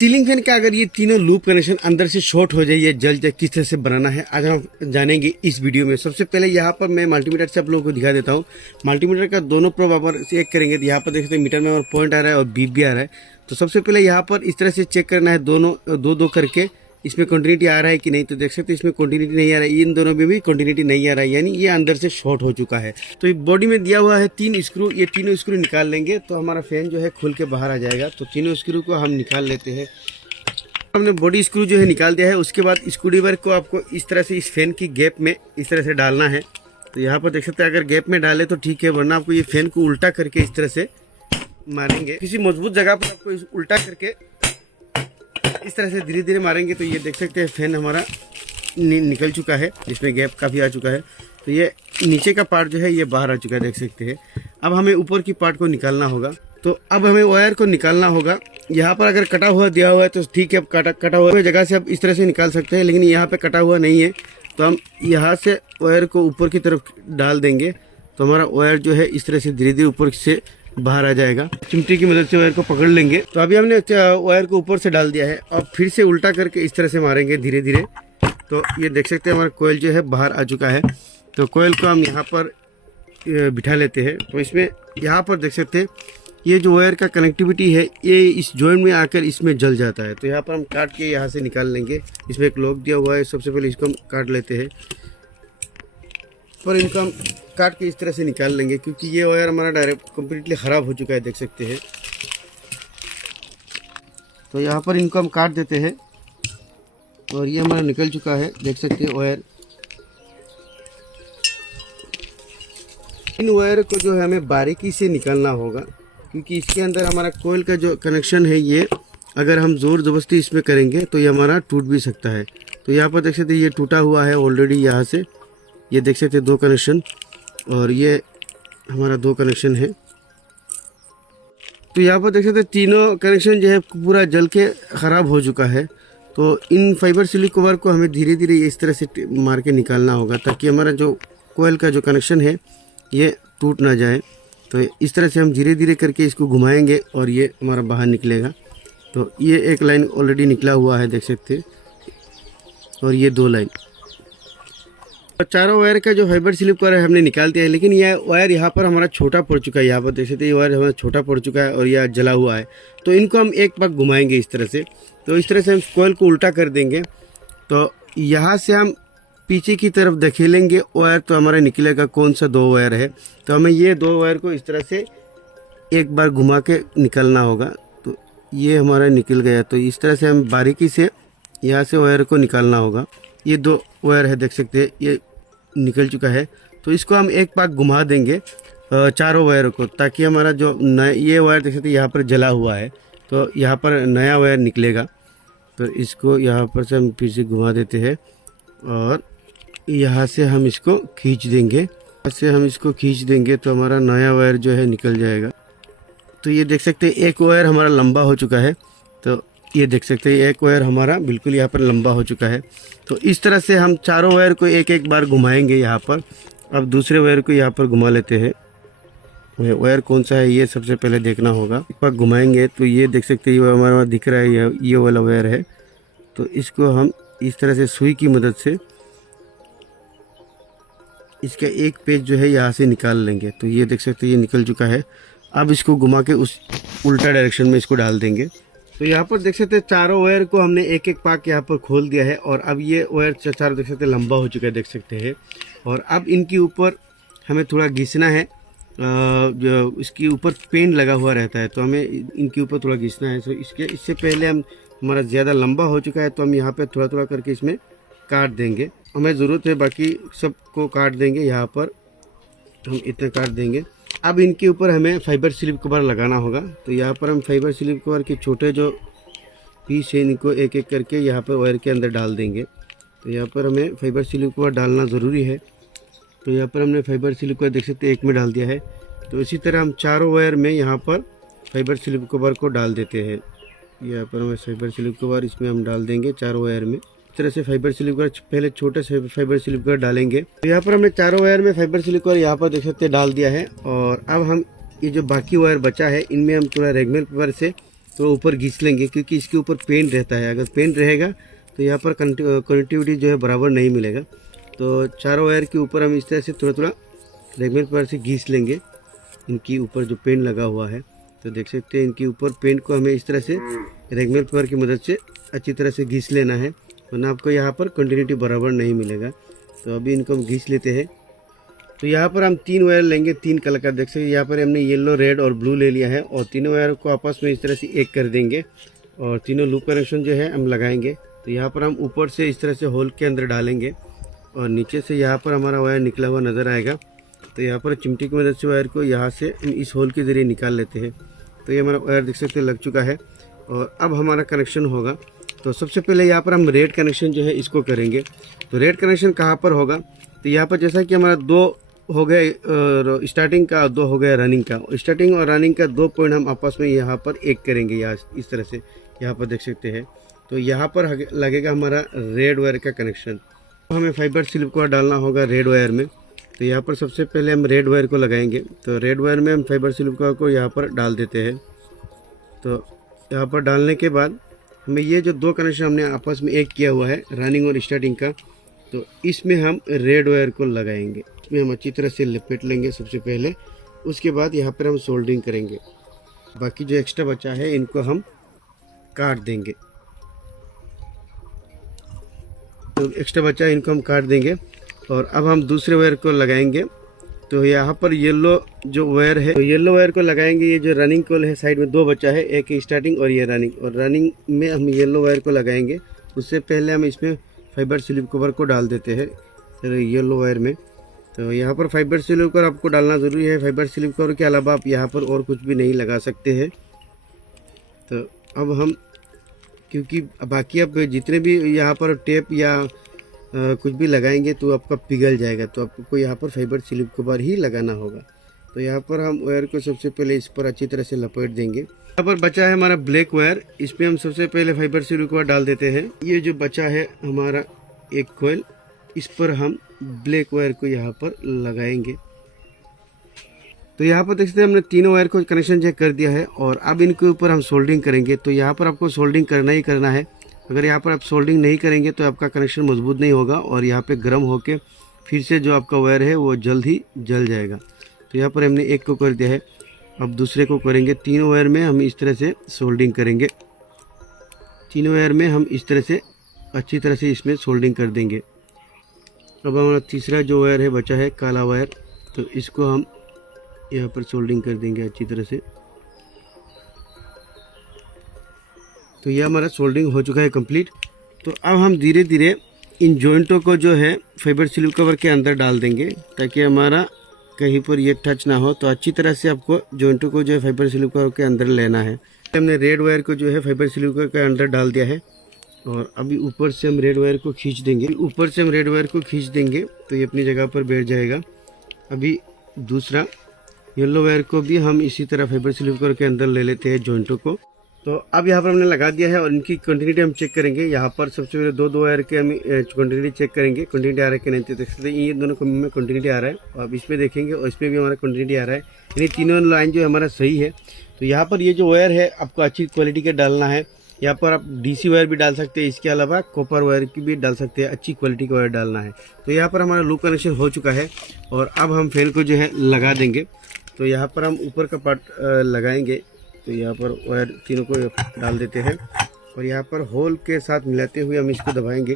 Ceiling fan का अगर ये तीनों लूप कनेक्शन अंदर से शॉर्ट हो जाए या जल जाए, किस तरह से बनाना है आज हम जानेंगे इस वीडियो में। सबसे पहले यहाँ पर मैं मल्टीमीटर से आप लोगों को दिखा देता हूँ। मल्टीमीटर का दोनों प्रोब आप चेक करेंगे तो यहाँ पर देख सकते हैं मीटर में और पॉइंट आ रहा है और बीप भी आ रहा है। तो सबसे पहले यहाँ पर इस तरह से चेक करना है, दोनों दो दो करके इसमें कंटिन्यूटी आ रहा है कि नहीं। तो देख सकते हैं इसमें कंटिन्यूटी नहीं आ रहा है, इन दोनों में भी कंटिन्यूटी नहीं आ रहा है, यानी ये अंदर से शॉर्ट हो चुका है। तो ये बॉडी में दिया हुआ है 3 स्क्रू, ये तीनों स्क्रू निकाल लेंगे तो हमारा फैन जो है खुल के बाहर आ जाएगा। तो तीनों स्क्रू को हम निकाल लेते हैं। हमने बॉडी स्क्रू जो है निकाल दिया है। उसके बाद स्क्रू ड्राइवर को आपको इस तरह से इस फैन की गैप में इस तरह से डालना है। तो यहाँ पर देख सकते हैं अगर गैप में डाले तो ठीक है, वरना आपको ये फैन को उल्टा करके इस तरह से मारेंगे। किसी मजबूत जगह पर आपको उल्टा करके इस तरह से धीरे धीरे मारेंगे तो ये देख सकते हैं फैन हमारा निकल चुका है, इसमें गैप काफ़ी आ चुका है। तो ये नीचे का पार्ट जो है ये बाहर आ चुका है, देख सकते हैं। अब हमें ऊपर की पार्ट को निकालना होगा। तो अब हमें वायर को निकालना होगा। यहाँ पर अगर कटा हुआ दिया हुआ है तो ठीक है, अब कटा हुआ जगह से आप इस तरह से निकाल सकते हैं, लेकिन यहाँ पे कटा हुआ नहीं है। तो हम यहाँ से वायर को ऊपर की तरफ डाल देंगे तो हमारा वायर जो है इस तरह से धीरे धीरे ऊपर से बाहर आ जाएगा। चिमटी की मदद से वायर को पकड़ लेंगे। तो अभी हमने वायर को ऊपर से डाल दिया है और फिर से उल्टा करके इस तरह से मारेंगे धीरे धीरे। तो ये देख सकते हैं हमारा कोयल जो है बाहर आ चुका है। तो कोयल को हम यहाँ पर बिठा लेते हैं। तो इसमें यहाँ पर देख सकते हैं ये जो वायर का कनेक्टिविटी है ये इस जॉइंट में आकर इसमें जल जाता है। तो यहाँ पर हम काट के यहाँ से निकाल लेंगे। इसमें एक लॉक दिया हुआ है, सबसे पहले इसको हम काट लेते हैं और इनको हम काट के इस तरह से निकाल लेंगे, क्योंकि ये वायर हमारा डायरेक्ट कम्प्लीटली ख़राब हो चुका है, देख सकते हैं। तो यहाँ पर इनको हम काट देते हैं और ये हमारा निकल चुका है, देख सकते हैं वायर। इन वायर को जो है हमें बारीकी से निकालना होगा, क्योंकि इसके अंदर हमारा कोयल का जो कनेक्शन है ये अगर हम ज़ोर ज़बरदस्ती इसमें करेंगे तो ये हमारा टूट भी सकता है। तो यहाँ पर देख सकते हैं ये टूटा हुआ है ऑलरेडी। यहाँ से ये देख सकते हैं 2 कनेक्शन और ये हमारा 2 कनेक्शन है। तो यहाँ पर देख सकते हैं तीनों कनेक्शन जो है पूरा जल के ख़राब हो चुका है। तो इन फाइबर सिलिक कवर को हमें धीरे धीरे इस तरह से मार के निकालना होगा, ताकि हमारा जो कोयल का जो कनेक्शन है ये टूट ना जाए। तो इस तरह से हम धीरे धीरे करके इसको घुमाएंगे और ये हमारा बाहर निकलेगा। तो ये एक लाइन ऑलरेडी निकला हुआ है, देख सकते हैं, और ये 2 लाइन। चारों वायर का जो फाइबर स्लिप कवर है हमने निकाल दिया है, लेकिन यह वायर यहाँ पर हमारा छोटा पड़ चुका है। यहाँ पर देख सकते हैं ये वायर हमारा छोटा पड़ चुका है और यह जला हुआ है। तो इनको हम एक बार घुमाएंगे इस तरह से। तो इस तरह से हम कोयल को उल्टा कर देंगे। तो यहाँ से हम पीछे की तरफ धकेलेंगे वायर, तो हमारा निकलेगा कौन सा 2 वायर है। तो हमें ये 2 वायर को इस तरह से एक बार घुमा के निकलना होगा। तो ये हमारा निकल गया। तो इस तरह से हम बारीकी से यहाँ से वायर को निकालना होगा। ये 2 वायर है, देख सकते हैं ये निकल चुका है। तो इसको हम एक बार घुमा देंगे चारों वायर को, ताकि हमारा जो ये वायर देख सकते हैं यहाँ पर जला हुआ है, तो यहाँ पर नया वायर निकलेगा। तो इसको यहाँ पर से हम फिर से घुमा देते हैं और यहाँ से हम इसको खींच देंगे। तो हमारा नया वायर जो है निकल जाएगा। तो ये देख सकते हैं एक वायर हमारा लंबा हो चुका है। तो ये देख सकते हैं एक वायर हमारा बिल्कुल यहाँ पर लंबा हो चुका है। तो इस तरह से हम चारों वायर को एक एक बार घुमाएंगे यहाँ पर। अब दूसरे वायर को यहाँ पर घुमा लेते हैं। वायर कौन सा है ये सबसे पहले देखना होगा। एक बार घुमाएंगे तो ये देख सकते हैं ये हमारा दिख रहा है, ये वाला वायर है। तो इसको हम इस तरह से सुई की मदद से इसका एक पेज जो है यहाँ से निकाल लेंगे। तो ये देख सकते हैं ये निकल चुका है। अब इसको घुमा के उस उल्टा डायरेक्शन में इसको डाल देंगे। तो यहाँ पर देख सकते हैं चारों वायर को हमने एक एक पाक यहाँ पर खोल दिया है और अब ये वायर चारों देख सकते हैं लंबा हो चुका है, देख सकते हैं। और अब इनके ऊपर हमें थोड़ा घिसना है। जो इसके ऊपर पेन लगा हुआ रहता है, तो हमें इनके ऊपर थोड़ा घिसना है। तो इससे पहले हमारा ज़्यादा लंबा हो चुका है, तो हम यहाँ पर थोड़ा थोड़ा करके इसमें काट देंगे। हमें ज़रूरत है बाकी सबको काट देंगे। यहाँ पर हम इतना काट देंगे। अब इनके ऊपर हमें फाइबर स्लिप कवर लगाना होगा। तो यहाँ पर हम फाइबर स्लिप कवर के छोटे जो पीस है इनको एक एक करके यहाँ पर वायर के अंदर डाल देंगे। तो यहाँ पर हमें फाइबर स्लिप कवर डालना ज़रूरी है। तो यहाँ पर हमने फाइबर स्लिप कवर देख सकते हैं एक में डाल दिया है। तो इसी तरह हम चारों वायर में यहाँ पर फाइबर स्लिप कवर को डाल देते हैं। यहाँ पर हमें फाइबर स्लिप कवर इसमें हम डाल देंगे चारों वायर में। इस तरह से फाइबर स्लिप कवर पहले छोटे से फाइबर स्लिप कवर डालेंगे। तो यहाँ पर हमने चारों वायर में फाइबर स्लिप कवर यहाँ पर देख सकते हैं डाल दिया है। और अब हम ये जो बाकी वायर बचा है इनमें हम थोड़ा रेगमेल पेपर से तो ऊपर घिस लेंगे, क्योंकि इसके ऊपर पेंट रहता है। अगर पेंट रहेगा तो यहाँ पर कनेक्टिविटी जो है बराबर नहीं मिलेगा। तो चारों वायर के ऊपर हम इस तरह से थोड़ा थोड़ा रेगमेंट पर से घिस लेंगे। इनकी ऊपर जो पेंट लगा हुआ है तो देख सकते हैं, इनके ऊपर पेंट को हमें इस तरह से रेगमेंट पर की मदद से अच्छी तरह से घिस लेना है, वरना आपको यहाँ पर कंटिन्यूटी बराबर नहीं मिलेगा। तो अभी इनको हम घिस लेते हैं। तो यहाँ पर हम 3 वायर लेंगे, 3 कलर का। देख सकते हैं यहाँ पर हमने येलो, रेड और ब्लू ले लिया है, और तीनों वायर को आपस में इस तरह से एक कर देंगे और तीनों लूप कनेक्शन जो है हम लगाएंगे। तो यहाँ पर हम ऊपर से इस तरह से होल के अंदर डालेंगे और नीचे से यहाँ पर हमारा वायर निकला हुआ नज़र आएगा। तो यहाँ पर चिमटी की मदद से वायर को यहाँ से इस होल के ज़रिए निकाल लेते हैं। तो ये हमारा वायर देख सकते हैं लग चुका है और अब हमारा कनेक्शन होगा। तो सबसे पहले यहाँ पर हम रेड कनेक्शन जो है इसको करेंगे। तो रेड कनेक्शन कहाँ पर होगा, तो यहाँ पर जैसा कि हमारा 2 हो गए स्टार्टिंग का, 2 हो गया रनिंग का। स्टार्टिंग और रनिंग का 2 पॉइंट हम आपस में यहाँ पर एक करेंगे, यहाँ इस तरह से यहाँ पर देख सकते हैं। तो यहाँ पर लगेगा हमारा रेड वायर का कनेक्शन। तो हमें फाइबर स्लिप को डालना होगा रेड वायर में। तो यहाँ पर सबसे पहले हम रेड वायर को लगाएंगे। तो रेड वायर में हम फाइबर स्लिप को यहाँ पर डाल देते हैं। तो यहाँ पर डालने के बाद हमें ये जो 2 कनेक्शन हमने आपस में एक किया हुआ है रनिंग और स्टार्टिंग का, तो इसमें हम रेड वायर को लगाएंगे। इसमें हम अच्छी तरह से लपेट लेंगे सबसे पहले। उसके बाद यहाँ पर हम सोल्डरिंग करेंगे। बाकी जो एक्स्ट्रा बचा है इनको हम काट देंगे। तो एक्स्ट्रा बचा है इनको हम काट देंगे और अब हम दूसरे वायर को लगाएंगे। तो यहाँ पर येलो जो वायर है, तो येलो वायर को लगाएंगे। ये जो रनिंग कोल है साइड में 2 बचा है, एक स्टार्टिंग और ये रनिंग, और रनिंग में हम येलो वायर को लगाएंगे। उससे पहले हम इसमें फाइबर स्लिप कवर को डाल देते हैं येलो वायर में। तो यहाँ पर फाइबर स्लिप कवर आपको डालना ज़रूरी है। फाइबर स्लिप कवर के अलावा आप यहाँ पर और कुछ भी नहीं लगा सकते हैं। तो अब हम, क्योंकि बाकी आप जितने भी यहाँ पर टेप या कुछ भी लगाएंगे तो आपका पिघल जाएगा, तो आपको यहाँ पर फाइबर स्लिप कवर ही लगाना होगा। तो यहाँ पर हम वायर को सबसे पहले इस पर अच्छी तरह से लपेट देंगे। यहाँ पर बचा है हमारा ब्लैक वायर, इसमें हम सबसे पहले फाइबर स्लिप कवर डाल देते हैं। ये जो बचा है हमारा एक कॉइल, इस पर हम ब्लैक वायर को यहाँ पर लगाएंगे। तो यहाँ पर देख सकते हैं हमने तीनों वायर को कनेक्शन चेक कर दिया है और अब इनके ऊपर हम सोल्डरिंग करेंगे। तो यहाँ पर आपको सोल्डरिंग करना ही करना है। अगर यहाँ पर आप सोल्डरिंग नहीं करेंगे तो आपका कनेक्शन मजबूत नहीं होगा और यहाँ पे गर्म होके फिर से जो आपका वायर है वो जल्द ही जल जाएगा। तो यहाँ पर हमने एक को कर दिया है, अब दूसरे को करेंगे। तीनों वायर में हम इस तरह से सोल्डरिंग करेंगे। तीनों वायर में हम इस तरह से अच्छी तरह से इसमें सोल्डरिंग कर देंगे। अब हमारा तीसरा जो वायर है बचा है काला वायर, तो इसको हम यहाँ पर सोल्डरिंग कर देंगे अच्छी तरह से। तो यह हमारा सोल्डरिंग हो चुका है कंप्लीट। तो अब हम धीरे धीरे इन जॉइंटों को जो है फाइबर स्लिप कवर के अंदर डाल देंगे, ताकि हमारा कहीं पर ये टच ना हो। तो अच्छी तरह से आपको जॉइंटों को जो है फाइबर स्लिप कवर के अंदर लेना है। हमने रेड वायर को जो है फाइबर स्लिप कवर के अंदर डाल दिया है और अभी ऊपर से हम रेड वायर को खींच देंगे। ऊपर से हम रेड वायर को खींच देंगे तो ये अपनी जगह पर बैठ जाएगा। अभी दूसरा येलो वायर को भी हम इसी तरह फाइबर स्लिप कवर के अंदर ले लेते हैं जॉइंटों को। तो अब यहाँ पर हमने लगा दिया है और इनकी कंटिन्यूटी हम चेक करेंगे। यहाँ पर सबसे पहले दो वायर के हम कंटिन्यूटी चेक करेंगे, कंटिन्यूटी आ रहा है कि नहीं। तो देख सकते हैं ये दोनों में कंटिन्यूटी आ रहा है और अब इसमें देखेंगे और इसमें भी हमारा कंटिन्यूटी आ रहा है, यानी तीनों लाइन जो हमारा सही है। तो यहाँ पर ये जो वायर है आपको अच्छी क्वालिटी के डालना है। यहाँ पर आप डीसी वायर भी डाल सकते हैं, इसके अलावा कॉपर वायर की भी डाल सकते हैं, अच्छी क्वालिटी का वायर डालना है। तो यहाँ पर हमारा लूप कनेक्शन हो चुका है और अब हम फैन को जो है लगा देंगे। तो यहाँ पर हम ऊपर का पार्ट लगाएंगे। तो यहाँ पर वायर तीनों को डाल देते हैं और यहाँ पर होल के साथ मिलाते हुए हम इसको दबाएंगे।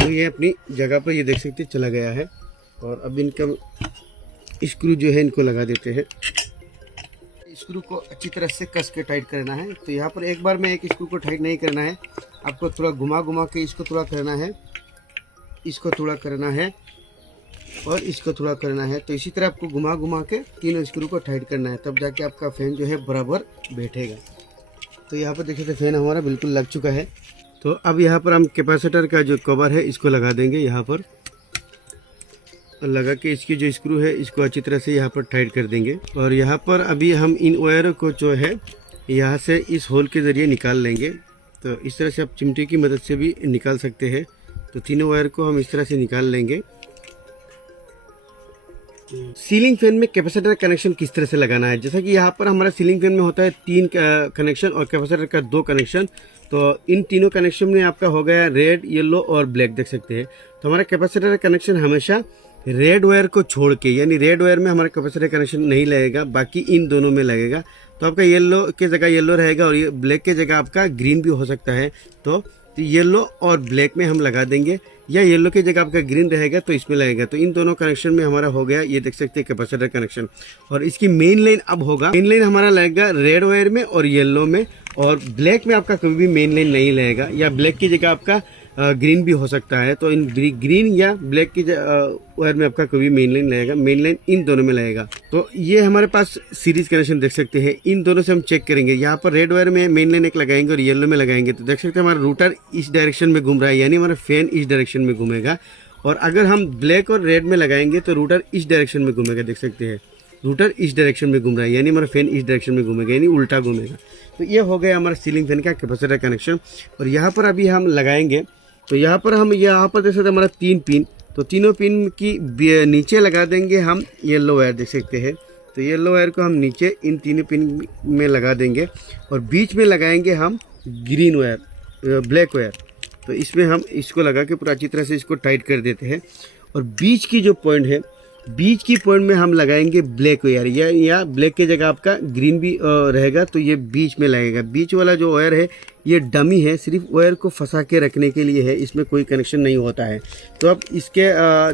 तो ये अपनी जगह पर ये देख सकते चला गया है। और अब इनका स्क्रू जो है इनको लगा देते हैं। स्क्रू को अच्छी तरह से कस के टाइट करना है। तो यहाँ पर एक बार में एक स्क्रू को टाइट नहीं करना है, आपको थोड़ा घुमा के इसको थोड़ा करना है, इसको थोड़ा करना है और इसको थोड़ा करना है। तो इसी तरह आपको घुमा के तीनों स्क्रू को टाइट करना है, तब जाके आपका फैन जो है बराबर बैठेगा। तो यहाँ पर देखिए फैन हमारा बिल्कुल लग चुका है। तो अब यहाँ पर हम कैपेसिटर का जो कवर है इसको लगा देंगे। यहाँ पर लगा के इसकी जो स्क्रू है इसको अच्छी तरह से यहाँ पर टाइट कर देंगे। और यहाँ पर अभी हम इन वायरों को जो है यहाँ से इस होल के ज़रिए निकाल लेंगे। तो इस तरह से आप चिमटे की मदद से भी निकाल सकते हैं। तो तीनों वायर को हम इस तरह से निकाल लेंगे। सीलिंग फैन में कैपेसिटर कनेक्शन किस तरह से लगाना है। जैसा कि यहाँ पर हमारा सीलिंग फैन में होता है 3 कनेक्शन और कैपेसिटर का 2 कनेक्शन। तो इन तीनों कनेक्शन में आपका हो गया रेड, येलो और ब्लैक, देख सकते हैं। तो हमारा कैपेसिटर का कनेक्शन हमेशा रेड वायर को छोड़ के, यानी रेड वायर में हमारा कैपेसिटर कनेक्शन नहीं लगेगा, बाकी इन दोनों में लगेगा। तो आपका येलो के जगह येलो रहेगा और ये ब्लैक के जगह आपका ग्रीन भी हो सकता है। तो येलो और ब्लैक में हम लगा देंगे, या येलो की जगह आपका ग्रीन रहेगा तो इसमें लगेगा। तो इन दोनों कनेक्शन में हमारा हो गया, ये देख सकते हैं कैपेसिटर कनेक्शन। और इसकी मेन लाइन अब होगा, मेन लाइन हमारा लगेगा रेड वायर में और येलो में, और ब्लैक में आपका कभी भी मेन लाइन नहीं लगेगा, या ब्लैक की जगह आपका ग्रीन भी हो सकता है। तो इन ग्रीन या ब्लैक की वायर में आपका कभी मेन लाइन लगेगा, मेन लाइन इन दोनों में लगेगा। तो ये हमारे पास सीरीज कनेक्शन देख सकते हैं, इन दोनों से हम चेक करेंगे। यहाँ पर रेड वायर में मेन लाइन एक लगाएंगे और येलो में लगाएंगे, तो देख सकते हैं हमारा रूटर इस डायरेक्शन में घूम रहा है, यानी हमारा फैन इस डायरेक्शन में घूमेगा। और अगर हम ब्लैक और रेड में लगाएंगे तो रूटर इस डायरेक्शन में घूमेगा, देख सकते हैं रूटर इस डायरेक्शन में घूम रहा है, यानी हमारा फैन इस डायरेक्शन में घूमेगा, यानी उल्टा घूमेगा। तो ये हो गया हमारा सीलिंग फैन का कैपेसिटर कनेक्शन। और यहाँ पर अभी हम लगाएंगे, तो यहाँ पर हम यहाँ पर देख सकते हैं हमारा 3 पिन, तो तीनों पिन की नीचे लगा देंगे हम येलो वायर, देख सकते हैं। तो येलो वायर को हम नीचे इन तीनों पिन में लगा देंगे और बीच में लगाएंगे हम ग्रीन वायर, ब्लैक वायर। तो इसमें हम इसको लगा के पूरा अच्छी तरह से इसको टाइट कर देते हैं। और बीच की जो पॉइंट है, बीच की पॉइंट में हम लगाएंगे ब्लैक वायर, या ब्लैक की जगह आपका ग्रीन भी रहेगा, तो ये बीच में लगेगा। बीच वाला जो वायर है ये डमी है, सिर्फ वायर को फंसा के रखने के लिए है, इसमें कोई कनेक्शन नहीं होता है। तो आप इसके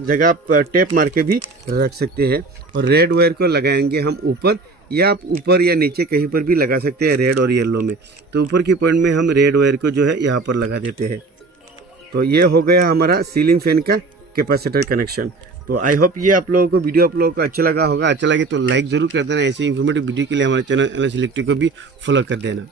जगह आप टेप मार के भी रख सकते हैं। और रेड वायर को लगाएंगे हम ऊपर, या आप ऊपर या नीचे कहीं पर भी लगा सकते हैं, रेड और येलो में। तो ऊपर की पॉइंट में हम रेड वायर को जो है यहाँ पर लगा देते हैं। तो ये हो गया हमारा सीलिंग फैन का कैपेसिटर कनेक्शन। तो आई होप ये आप लोगों को वीडियो आप लोगों को अच्छा लगा होगा। अच्छा लगे तो लाइक जरूर कर देना। ऐसे इन्फॉर्मेटिव वीडियो के लिए हमारे चैनल एलएस इलेक्ट्रिक को भी फॉलो कर देना।